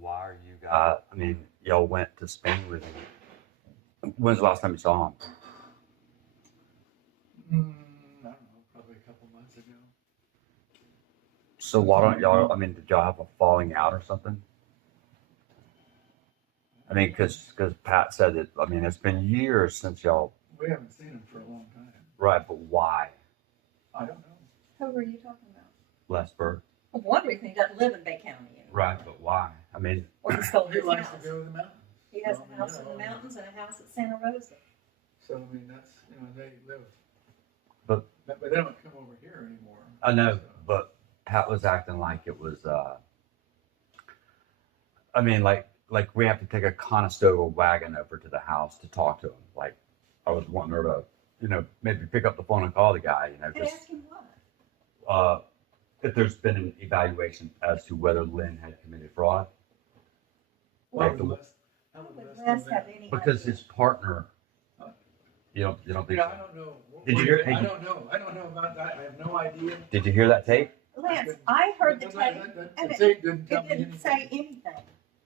why are you guys? I mean, y'all went to Spain with him. When's the last time you saw him? I don't know, probably a couple months ago. So why don't y'all? I mean, did y'all have a falling out or something? I mean, because Pat said that. I mean, it's been years since y'all. We haven't seen him for a long time. Right, but why? I don't know. Who were you talking about? Lesper. Well, one reason he doesn't live in Bay County anymore. Right, but why? I mean, Or he sold He his likes house. to go to the mountains. He has Well, a house you in know, the mountains and a house at Santa Rosa. So, I mean, that's, they live. But- But they don't come over here anymore. I know, So, but Pat was acting like it was. I mean, like we have to take a Conestoga wagon over to the house to talk to him. Like, I was wanting her to, maybe pick up the phone and call the guy. And Just ask him why. if there's been an evaluation as to whether Lynn had committed fraud. What Like would the- Les- how Who would would Les Les do have that? any Because idea? his partner, you don't think Yeah, I so? don't know. Did you hear- I don't know. I don't know about that. I have no idea. Did you hear that tape? Lance, I heard the But tape The and tape didn't tell it me didn't say anything. anything.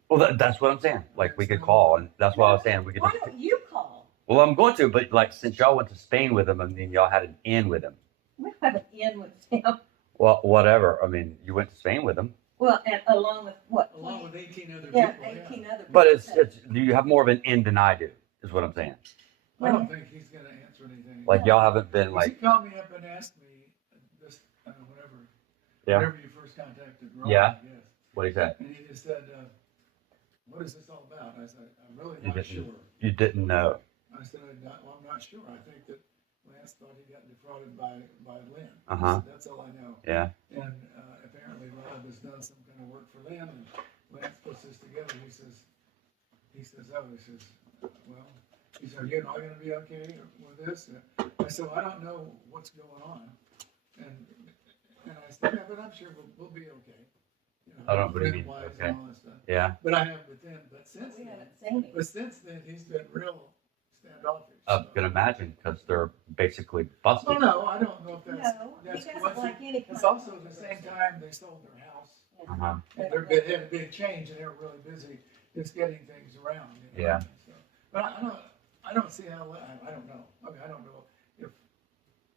Well, that's what I'm saying. Like, we could call, and that's what I was saying. We could Why just. don't you call? Well, I'm going to, but like, since y'all went to Spain with him, I mean, y'all had an in with him. We have an in with him. Well, whatever. I mean, you went to Spain with him, Well, and along with what? Along with 18 other Yeah, people, 18 other people. but it's you have more of an in than I do, is what I'm saying. I don't think he's gonna answer anything. Like, y'all haven't been He like, called me up and asked me this, Yeah. whenever you first contacted Ron, Yeah. I guess. what he said. And he just said, what is this all about? I said, I'm really You not didn't- sure. You didn't know. I said, I'm not sure. I think that Lance thought he got defrauded by Lynn. Uh-huh. That's all I know. Yeah. And apparently Rob has done some kind of work for Lynn, and Lance puts this together. He says, well, he said, are you not gonna be okay with this? I said, well, I don't know what's going on. And I said, yeah, but I'm sure we'll be okay. I don't really mean, rent-wise okay. and all that stuff. Yeah. But I haven't been, but since We then, haven't seen him. he's been real standoffish. I can imagine because they're basically busted. Well, no, I don't know if No, that's he doesn't what's like any kind It's of also at the same time they sold their house. Uh-huh. And they had a big change, and they were really busy just getting things around. Yeah. So, but I don't see how. I don't know. I mean, I don't know if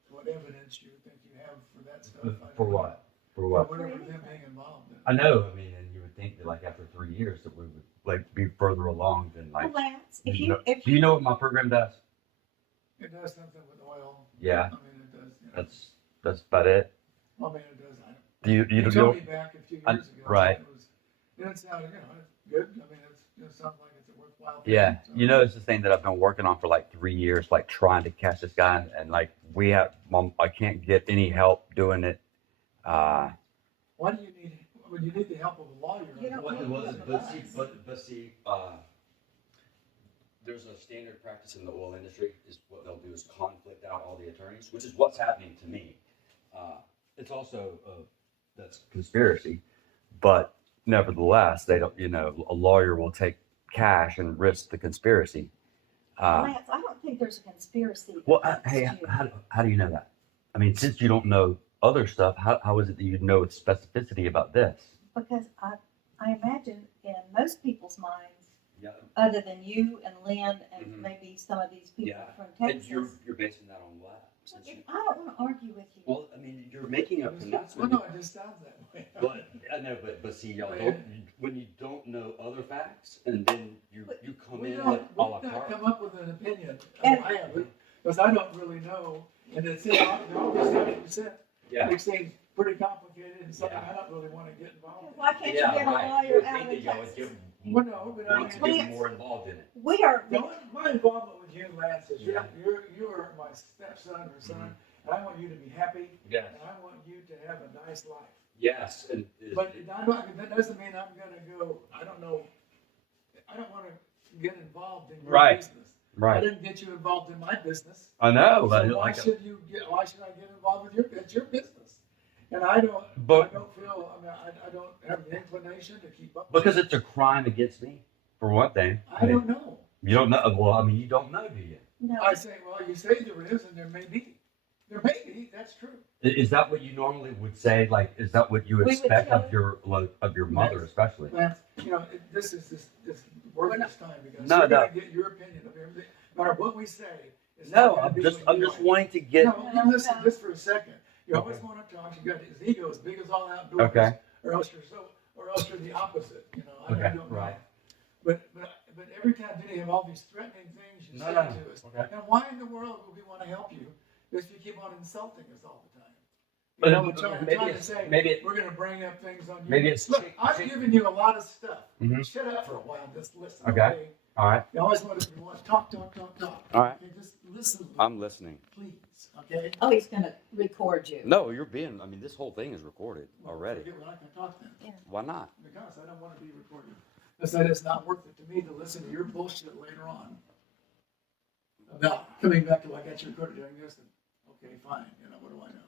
what evidence you think you have for that stuff. I don't For know. what? For For what? whatever them being involved in. I know. I mean, and you would think that like after 3 years that we would like be further along than like. Well, Lance, if do you you know what my program does? It does something with oil. Yeah. I mean, it does. That's about it. I mean, it does. Do you You don't told know? me back a few I- years ago. right. It sounded, it's good. I mean, it sounds like it's a worthwhile thing. Yeah, So- you know, it's the thing that I've been working on for like 3 years, like trying to catch this guy, and like I can't get any help doing it. Why do you need? Well, you need the help of a lawyer. You don't What need it was, to but see, advise. but see, there's a standard practice in the oil industry is what they'll do is conflict out all the attorneys, which is what's happening to me. It's also that's conspiracy, but nevertheless, they don't. You know, a lawyer will take cash and risk the conspiracy. Lance, I don't think there's a conspiracy. Well, against hey, you. how do you know that? I mean, since you don't know other stuff, how is it that you know with specificity about this? Because I imagine in most people's minds, Yeah, other than you and Lynn and Mhm. maybe some of these people Yeah. from and Texas, you're basing that on what? Since you, I don't want to argue with you. well, I mean, you're making a Well, pronouncement. no, it just sounds that way. But I know, but see, y'all don't when you don't know other facts, and then you come We in don't, like a la we've not carte. come up with an opinion. And- I haven't, because I don't really know. And it's in all the stuff you said. Yeah, It seems pretty complicated and something Yeah. I don't really want to get involved in. Why can't yeah, you get a right. lawyer You would out think of that y'all would Texas? get Well, no, but I want to mean, get more involved in it. We are. my involvement with you, Lance, is Yeah. you're my stepson or son, and I want you to be happy, Yes, and I want you to have a nice life. yes, and But that doesn't mean I'm gonna go, I don't know, I don't wanna get involved in your Right. business. I right. didn't get you involved in my business. I know, but So why like, should I get involved with it's your business? And I don't But- feel, I mean, I don't have the inclination to keep up. because with it's a crime against me, for one thing. it. I don't know. You don't know. Well, I mean, you don't know, do you? No, I say, well, you say there is, and there may be. There may be, that's true. Is that what you normally would say? Like, is that what you would expect tell- of your mother, especially? Lance, you know, this is worthless time because No, you're no. gonna get your opinion of everything, no matter what we say. It's No, not gonna be what I'm you just like. wanting to get. No, you listen just for a second. You always want to talk. You got his ego as big as all outdoors. Okay. Or else you're the opposite. You know. I Okay, don't know. right. But every time you have all these threatening things you say to us. Okay. And why in the world would we want to help you if you keep on insulting us all the time? But You know, we're trying maybe to it's- say maybe it- we're going to bring up things on you. maybe it's Look. chick- I've chick- given you a lot of stuff. Mhm. Shut up for a while. Just listen. Okay. All right. You always want to talk. All right. Okay, just listen. I'm listening. Please. Okay. Oh, he's gonna record you. No, you're being. I mean, this whole thing is recorded Well, already. forget what I can talk then. Why not? Because I don't want to be recorded. I said it's not worth it to me to listen to your bullshit later on. About coming back to, I got you recorded doing this, and okay, fine, you know, what do I know?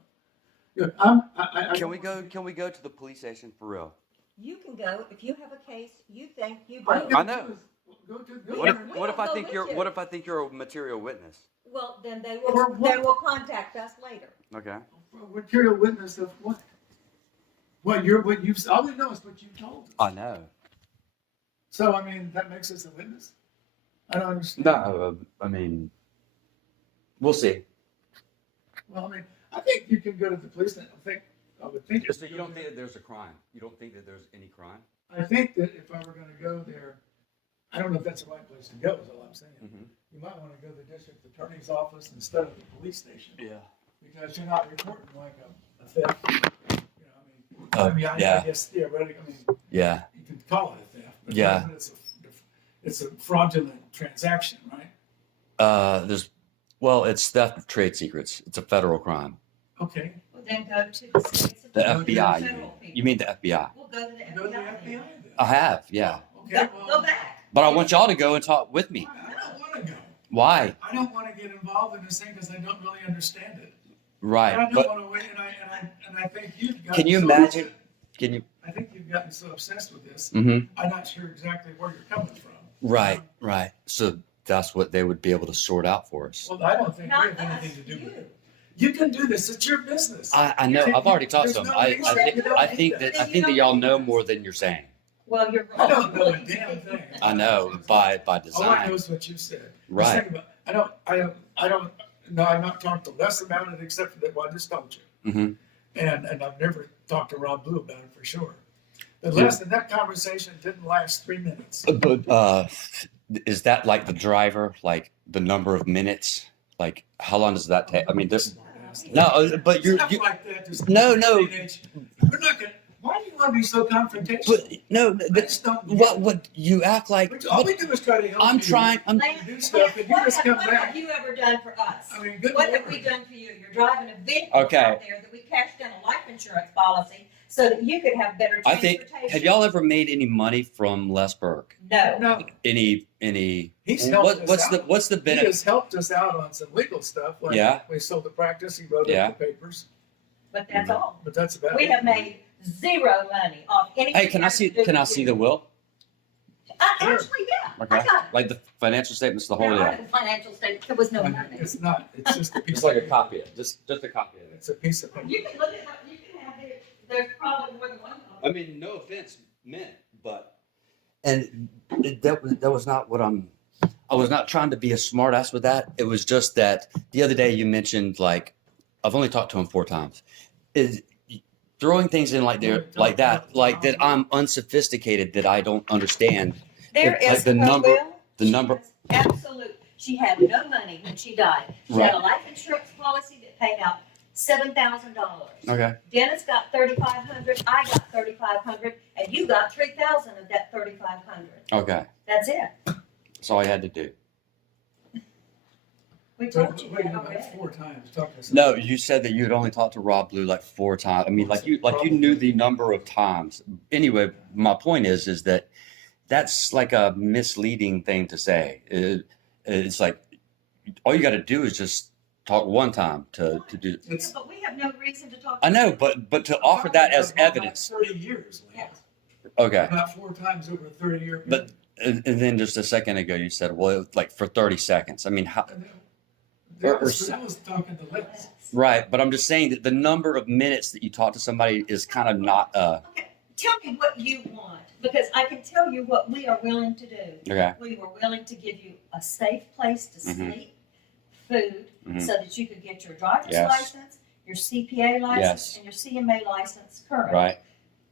Look, I Can we go? Can we go to the police station for real? You can go, if you have a case, you think you All go. you I gotta know. do is Go What there. if, what if I go think with you're? you. What if I think you're a material witness? Well, then they For will, what? they will contact us later. Okay. Material witness of what? What you've, all we know is what you told us. I know. So, I mean, that makes us a witness? I don't understand. No, I mean, we'll see. Well, I mean, I think you can go to the police and I would think. So you don't think that there's a crime? You don't think that there's any crime? I think that if I were gonna go there, I don't know if that's the right place to go, is all I'm saying. Mm-hmm. You might wanna go to the district attorney's office instead of the police station, Yeah. because you're not reporting like a theft. You know, I mean, I yeah. guess theoretically, I mean, Yeah. you can call it a theft, but Yeah. it's a fraudulent transaction, right? It's theft of trade secrets. It's a federal crime. Okay, Well, then go to the state's The attorney, FBI. federal people. You mean the FBI? We'll go to the go to the FBI. FBI then. I have. Yeah. Okay, Go well, back. But I want y'all to go and talk with me. I don't wanna go. Why? I don't wanna get involved in this thing because I don't really understand it. And I Right. don't But wanna wait, and I think you've got. can you imagine? Can you? I think you've gotten so obsessed with this. Mm-hmm. I'm not sure exactly where you're coming from. Right. Right. So that's what they would be able to sort out for us. Well, I don't think we Not have us, anything to do with you. it. You can do this. It's your business. I know. I've already talked to There's them. no reason you don't I think need that y'all know more than you're saying. Well, you're I wrong. don't know a damn thing. I know by All I know design. is what you said. Right. Think about- I don't, no, I've not talked to Les about it except for that, well, I just told you. Mm-hmm. And I've never talked to Rob Blue about it for sure. But Yeah. Les, and that conversation didn't last 3 minutes. But is that like the driver, like the number of minutes? Like how long does that take? I mean, this. No, but Stuff you. like that, just No, no. teenage- We're not gonna, why do you wanna be so confrontational? But no, I but just don't get what? it. What you act like? All we do is try to help you. I'm trying. I'm. Lance, do stuff and you what just have- come what back. have you ever done for us? I mean, good What Lord. have we done for you? You're driving a vehicle Okay. out there that we cashed in a life insurance policy so that you could have better I transportation. think. Have y'all ever made any money from Les Burke? No. No, Any? he's helped us What's the He benefit? has helped us out on some legal stuff. Like Yeah. we sold the practice, he wrote Yeah. up the papers, But that's all. but that's about We it. have made zero money off anything. Hey, can I having see? to do Can I with see you. the will? Actually, yeah. Okay. I got it. Like the financial statements, the whole No, I deal. have a financial statement. There was no I mean, money. it's not, it's just a piece It's like of a copy of it. Just a copy of it. It's a piece of paper. You can look at what you can have there. There's probably more than one of them. I mean, no offense meant, but that was not what I was not trying to be a smart ass with that. It was just that the other day you mentioned like I've only talked to him 4 times. Is throwing things in like that I'm unsophisticated, that I don't understand. There Like is the her number- will. the She number- has Absolute. She had no money when she died. She had a life insurance policy that paid out $7,000. Okay. Dennis got $3,500. I got $3,500, and you got $3,000 of that $3,500. Okay. That's it. That's all I had to do. We told you Wait, that about already. 4 times, talk to No, somebody. you said that you had only talked to Rob Blue like 4 times. I mean, like you knew the number of times. Anyway, my point is that that's like a misleading thing to say. It's like all you got to do is just talk one time to do. Yeah, but we have no reason to talk. I know, but to offer that as About evidence. 30 years, Lance. Okay. About 4 times over a 30-year But period. and then just a second ago you said, well, like for 30 seconds. I mean, how? That was talking to Liz. Right, but I'm just saying that the number of minutes that you talk to somebody is kind of not, Okay, tell me what you want, because I can tell you what we are willing to do. okay. We were willing to give you a safe place to Mhm. sleep, food, Mhm. so that you could get your driver's Yes. license, your CPA license, Yes. and your CMA license current, Right,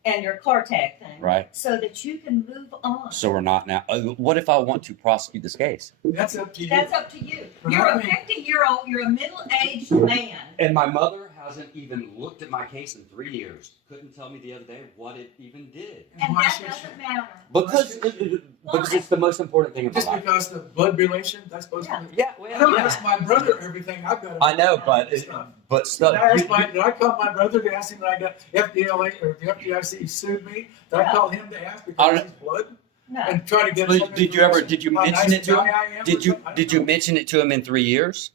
and your car tag thing, right. so that you can move on. So we're not now. What if I want to prosecute this case? That's up to you. That's up to you. But You're I a think- 50-year-old, you're a middle-aged man. And my mother hasn't even looked at my case in 3 years. Couldn't tell me the other day what it even did. And why that should doesn't you? matter. Because it's the most important thing in my Just life. because the blood relation, that's supposed to be. Yeah, I don't well, ask my brother everything I've got. I know, but still, Did I call my brother to ask him when I got FDLA or the FDIC sued me? Did I call him to ask because he's blood No. and try to get? Did some you ever- information did you how mention nice it to a him? guy I am or did you something? I did don't you know. mention it to him in 3 years?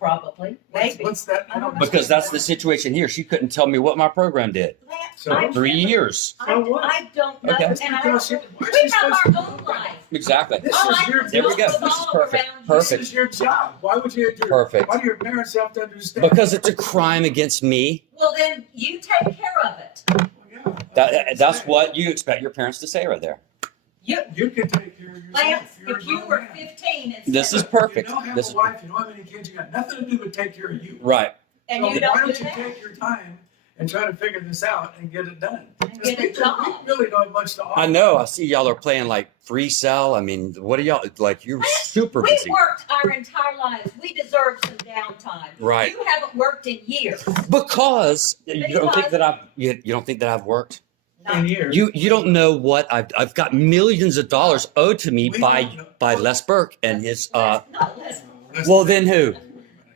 Probably, maybe. What's that? I don't know. Because that's the situation here. She couldn't tell me what my program did. Lance, So- I 3 really- years. I, So what? I don't know, Okay. and I don't, Why is we she have supposed our to- own life. Exactly. This All is I your can There we do go. is This is follow perfect. around you. Perfect. This is your job. Why would you do? Perfect. Why do your parents have to understand? Because it's a crime against me. Well, then you take care of it. Well, yeah, That's what you expect your parents to say right there. You, you can take care of yourself. Lance, You're a if you grown were man. 15 and This is said- perfect. You don't have This a is wife. You don't have any kids. You got nothing to do but take care of you. right. and So you don't why do don't you that, take your time and try to figure this out and get it done? And get a we job. really don't have much to offer. I know. I see y'all are playing like free cell. I mean, what are y'all like? You're super we busy. worked our entire lives. We deserve some downtime. Right. You haven't worked in years. Because you don't think Because- that you don't think that I've worked. In years. You don't know what I've got millions of dollars owed to me We by don't know. Les Burke and his No, listen. well then who?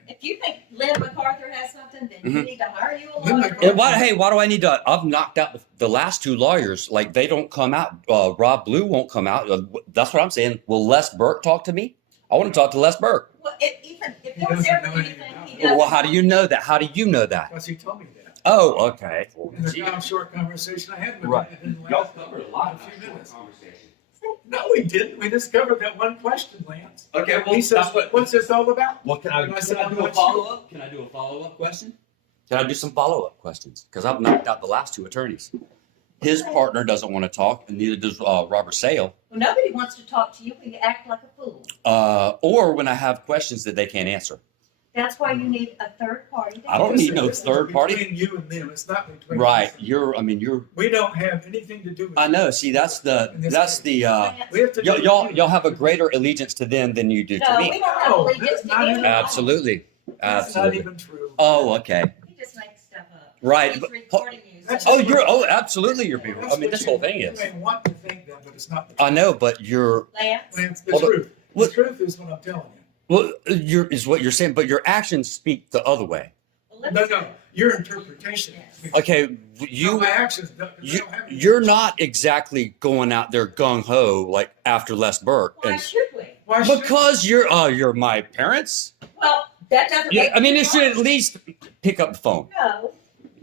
If you think Lynn MacArthur has something, then you Mhm. need to hire you a Lynn lawyer. MacArthur- And why do I need to? I've knocked out the last 2 lawyers. Like they don't come out. Rob Blue won't come out. That's what I'm saying. Will Les Burke talk to me? I want to talk to Les Burke. Well, even if He there's doesn't ever know anything anything about he it. does. Well, how do you know that? How do you know that? Because he told me that. Oh, okay. In the damn short conversation I had with Right. him, it didn't Y'all last covered a lot a of few that minutes. conversation. No, we didn't. We just covered that one question, Lance. Okay, well, He says, that's what. "What's this all about?" Well, can I And I said, "I'm do a not follow up? Can I do a follow up question? Can I do some follow up questions? Because I've knocked out the last 2 attorneys. His partner doesn't want to talk, and neither does Robert Sale. Well, nobody wants to talk to you when you act like a fool. Or when I have questions that they can't answer. That's why you need a third party. to I don't answer need no This is third party. Between you and them, it's not between Right. us. You're. We don't have anything to do with I it. know. See, that's the. In this That's case. the. Lance, We have to do Y'all have a greater allegiance to them than you do to No, we me. don't have No, allegiance that's to not anyone. Absolutely. That's not Absolutely. even true. Oh, okay. He just makes stuff up. Right. He's but- recording you. so- That's- Oh, you're. Oh, absolutely. You're. That's I mean, what this you- whole thing is. You may want to think that, but it's not. The I know, but you're. Lance, Lance, the Well, the- truth. what- The truth is what I'm telling you. Well, is what you're saying, but your actions speak the other way. well, let No, me- no, your interpretation. Yes. Okay, No, you. my actions. Don't, they You, don't have any- you're not exactly going out there gung ho like after Les Burke, Why and should we? Why should- because you're my parents. Well, that doesn't Yeah, make I mean, you you should at wrong. least pick up the phone. No,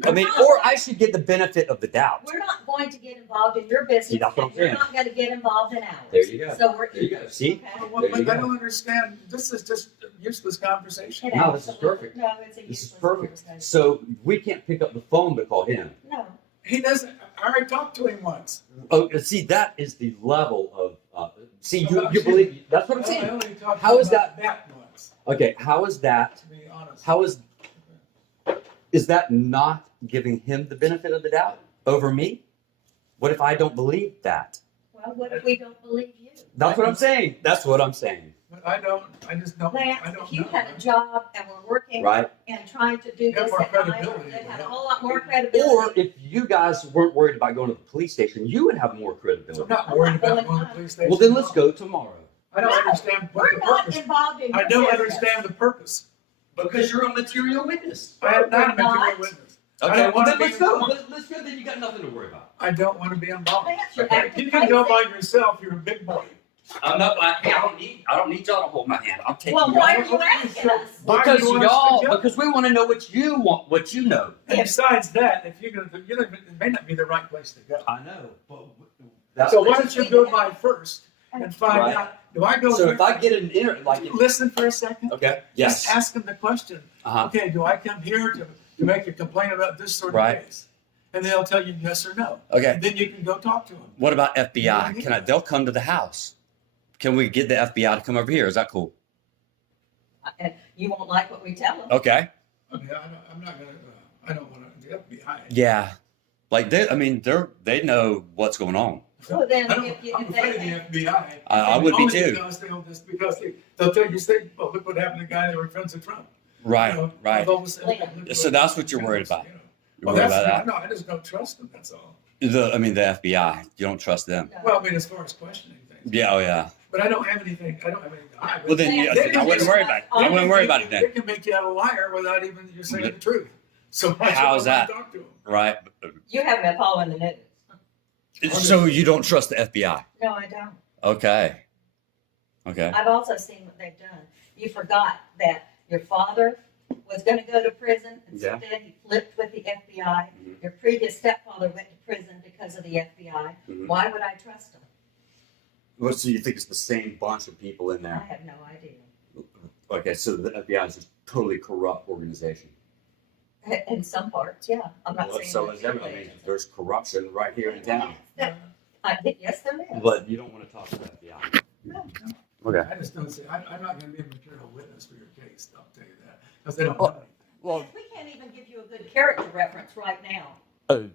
I mean, or I should get the benefit of the doubt. we're not going to get involved in your business. See, that's what I'm and you're saying. not going to get involved in ours. There you go. So we're. There you go. See? Okay? Well, There but you I go. don't understand. This is just useless conversation. It No, this is absolutely- perfect. No, it's a This is useless perfect. conversation. So we can't pick up the phone to call him. No, He doesn't. I already talked to him once. Oh, see, that is the level of. See, Well, you believe that's what I'm I saying. only talked How to is him about that once, Okay, how is that? to be honest. How is that not giving him the benefit of the doubt over me? What if I don't believe that? well, what if we don't believe you? That's what I'm saying. That's what I'm saying. But I don't. I just don't. Lance, I don't if you know. had a job and were working Right? and trying to do You have this more at night, credibility, they'd have a yeah. whole lot more Or credibility. if you guys weren't worried about going to the police station, you would have more I'm credibility. not worried about going to the police station. Well, then let's go tomorrow. I don't No, understand what We're the not purpose. involved in I your don't business. understand the purpose. Because you're a material witness. I am not a We're not. material witness. I Okay, don't well wanna then be let's go. involved. Let's go. Then you got nothing to worry about. I don't want to be involved. Lance, you're Okay. acting You can go crazy. by yourself. You're a big boy. I'm not. I don't need y'all to hold my hand. I'm taking Well, y'all. why are you asking us? Why Because do you want us to y'all. go? Because we want to know what you want. What you know. And besides that, if you're going to, it may not be the right place to go. I know. But So why don't you go by first and find Right. out Do I go? So if I get an listen for a second. okay, Just yes, ask them the question. uh-huh, Okay, do I come here to make a complaint about this sort of Right. case? And they'll tell you yes or no. okay. And then you can go talk to them. What about FBI? Yeah. They'll come to the house. Can we get the FBI to come over here? Is that cool? And you won't like what we tell them. Okay. I mean, I'm not gonna. I don't want to. The FBI. Yeah. Like they know what's going on. Well, then I'm if afraid they, of the FBI. I would be Only too. Because they'll tell you, say, well, look what happened to the guy that were friends with Trump. Right, You know, right. all of a sudden, look So what- that's what you're worried about. You know. You're Well, worried that's about that? no, I just don't trust them. That's all. The FBI. You don't trust them. Well, I mean, as far as questioning things. Yeah. Oh yeah. But I don't have anything. I don't have anything. to hide. Well then, I wouldn't worry about it. I wouldn't worry about it They then. can make you out a liar without even you saying the truth. So why should How's I that? Talk to them? Right. you haven't been following the news. So you don't trust the FBI? No, I don't. Okay. Okay. I've also seen what they've done. You forgot that your father was going to go to prison. Yeah. Instead, he flipped with the FBI. Mhm. Your previous stepfather went to prison because of the FBI. Mhm. Why would I trust him? Well, so you think it's the same bunch of people in I there? have no idea. Okay, so the FBI is just totally corrupt organization. In some parts, yeah. I'm not Well, saying. so that is everyone. I mean, everything. there's corruption right here in town. I think, yes, there is. But you don't want to talk to the FBI. No, Okay. I just don't say. I'm not going to be a material witness for your case. I'll tell you that because they don't Oh, know anything. Well, We can't even give you a good character reference right now.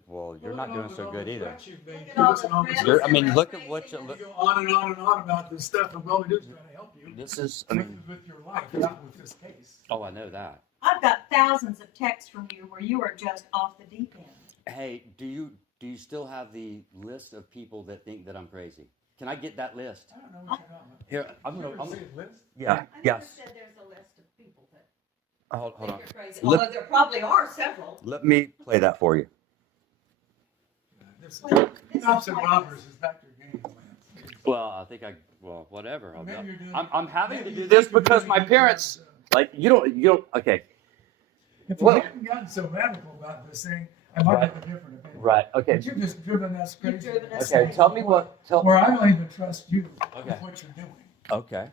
well, you're not doing so good either. Look at all the threats. I mean, and look at crazy what you things. You go on and on and on about this stuff, and all we do is try to help you This is. I mean. with your life, not with this case. Oh, I know that. I've got thousands of texts from you where you are just off the deep end. Hey, do you still have the list of people that think that I'm crazy? Can I get that list? I don't know what you're talking about. Here, I'm You gonna. ever I'm, see a list? yeah. I never Yes. said there's a list of people that Hold think on. you're crazy. Look- Although there probably are several. Let me play that for you. This Well, this cops is and like robbers is not your game, Lance. Well, I think whatever. Maybe you're doing- I'm having to maybe do you this think you're because doing my it parents, because, like, you don't, okay. If you Well- hadn't gotten so radical about this thing, I might have a different opinion. Right, okay. But you've just driven us You've crazy. driven us Okay, tell me tell Where I don't even trust you Okay. with what you're doing. Okay.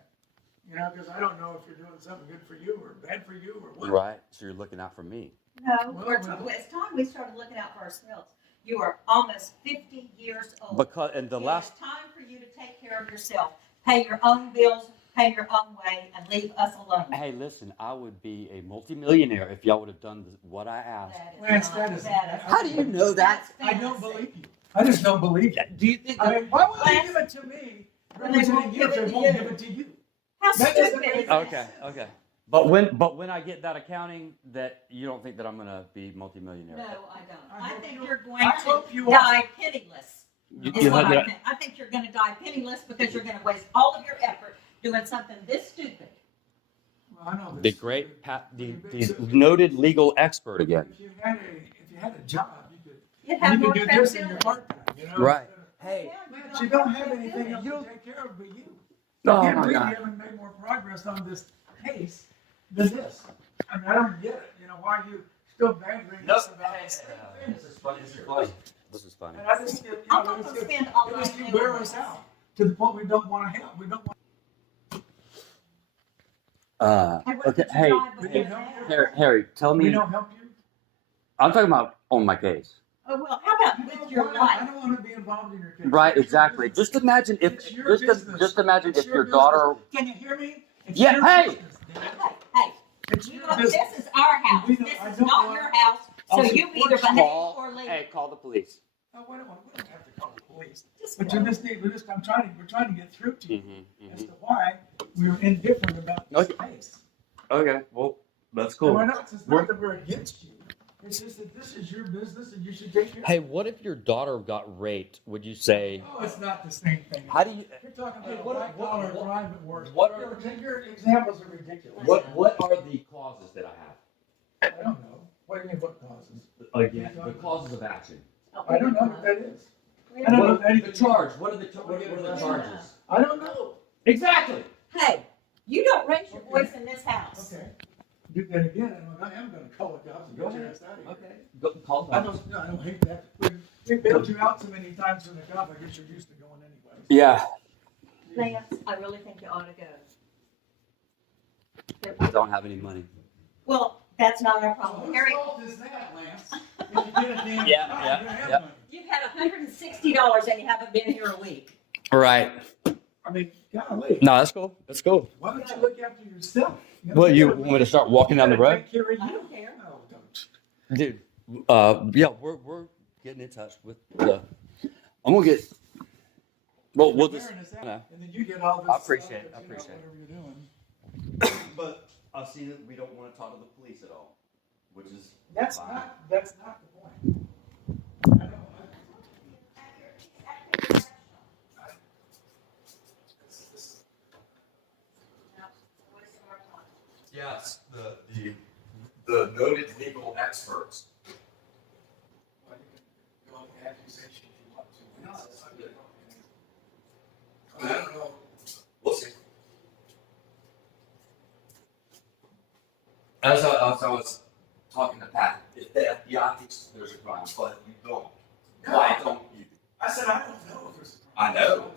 You know, because I don't know if you're doing something good for you or bad for you or what. Right, so you're looking out for me. No, Well, it's time we started looking out for ourselves. You are almost 50 years old. Because, and the It last, is time for you to take care of yourself. Pay your own bills, pay your own way, and leave us alone. hey, listen, I would be a multimillionaire if y'all would have done what I asked. That is Lance, not- that is- that is- How do you know that? that's I don't fantasy. believe you. I just don't believe you. Do you think I mean, why would they Lance- give it to me? When they Representing won't you, give it they to won't you. give it to you. How That doesn't stupid make- is that? Okay. But when I get that accounting, that you don't think that I'm gonna be multimillionaire? No, I don't. I I hope think you- you're going I hope to you are. die penniless. You- Is you what had I that- think. I think you're going to die penniless because you're going to waste all of your effort doing something this stupid. Well, I know The this. great the noted legal expert again. If you had a job, you could. You'd have You more could do this in your credibility. part-time, you know? Right. Hey, Yeah, Lance, you don't have anything else You to don't- take care of but you. Oh, I can't my believe God. you haven't made more progress on this case than this. I mean, I don't get it, you know, why you still badgering us about the same thing. This is funny. This is funny. And I just, you know, I'm not it's gonna just- spend all it my just day wear on us this. out to the point we don't want to help. We don't want. Hey, what Okay. did you Hey, drive before hey, that? Harry, tell We me. don't help you. I'm talking about on my case. Oh, well, how about with your I life? don't want to be involved in your case. Right. It's your Exactly. business. Just imagine if. It's your business. Just imagine It's if your business. daughter. Can you hear me? It's Yeah, your hey! business, Dan. Hey, It's you your know, business. this is our house. We don't- This I is don't not want- your house, so I'll you support either you. behave or leave. Hey, call the police. No, we don't have to call the police. Just But go. you just need, we're trying to get through to you Mm-hmm, as to why we were indifferent about this Okay. case. Okay. Well, that's And cool. we're not, it's not that we're against you. It's just that this is your business and you should take care of it. Hey, what if your daughter got raped? Would you say? Oh, it's not the same thing. How do you? You're talking Hey, about what- white what- collar what- private work. what are- Your examples are ridiculous. What are the causes that I have? I don't know. What do you mean, what causes? Again, the causes of action. I don't know what that is. We I don't don't- know anything. The charge. What are the charges? I don't know. Exactly. Hey, you don't raise your voice in this house. Okay. Do that again, and I am gonna call the cops and Go get your ahead. ass out of here. Okay. Go, call I them. don't hate that. We bailed you out so many times from the cop, I guess you're used to going anyway. Yeah. Lance, I really think you ought to go. I don't have any money. Well, that's not our problem. Whose Harry, fault is that, Lance? If you get a damn Yeah, job, yeah, you're gonna have yeah. money. you've had $160 and you haven't been here a week. Right. I mean, golly, No, that's cool. That's cool. why don't you look after yourself? Well, you gotta- want me to start walking down the gotta road? Take care of I you. don't care. No, don't. Dude, yeah, we're getting in touch with the, I'm gonna get, well, we'll You're just, wearing this out, yeah. and then you get all this. I appreciate it, stuff, I you know, appreciate it. Whatever you're doing. But I see that we don't wanna talk to the police at all, which is. That's fine. that's not the point. I know, Yes, the noted legal experts. well, you can go on the accusation if you want to. No, that's not good. I don't know. We'll see. As I was talking to Pat, if the FBI thinks there's a crime, but you don't, why don't you? I said, I don't know if there's a I problem. know.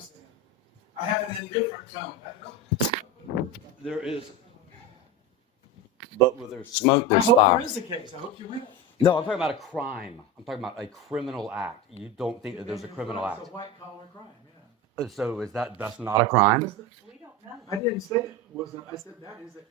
I have an indifferent tone. I don't. There is. But where there's smoke, I there's hope fire. there is a case. I hope you win. No, I'm talking about a crime. I'm talking about a criminal act. You don't think that there's a criminal act. It's a white collar crime, yeah. So that's not a crime? We don't know. I didn't say it wasn't, I said that is it.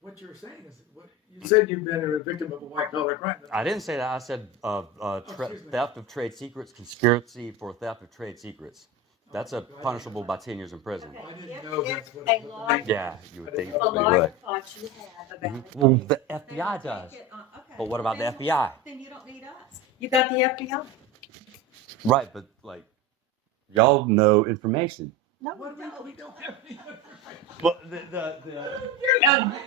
What you're saying is, what, you said you've been a victim of a white collar crime. I didn't say that. I said excuse me. theft of trade secrets, conspiracy for theft of trade secrets. That's a punishable by 10 years in prison. Okay, I didn't if- know if that's what a it was. large- Yeah, you would think A they large would. thought you have about it. Well, the then FBI we'll does. take it on- okay. But what about the Then- FBI? Then you don't need us. You got the FBI. Right, but like, y'all know information. No, What we do don't. we don't have any information. Well,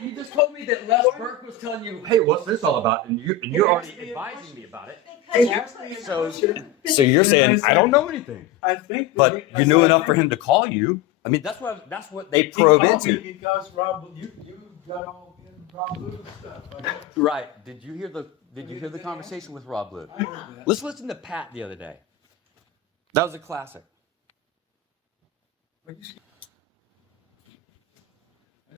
you just told me that Les Burke was telling you, hey, what's this all about? And you're already advising me about it. Because He you're asked me a So- question. So you're saying I don't know anything, I think. that but he- I you knew said, enough I for think him to call you. I mean, that's what they he probe called me into. Because Rob, you got all in Rob Lewis stuff. Right? Did you hear the conversation with Rob Blue? I heard that. Let's listen to Pat the other day. That was a classic. But you-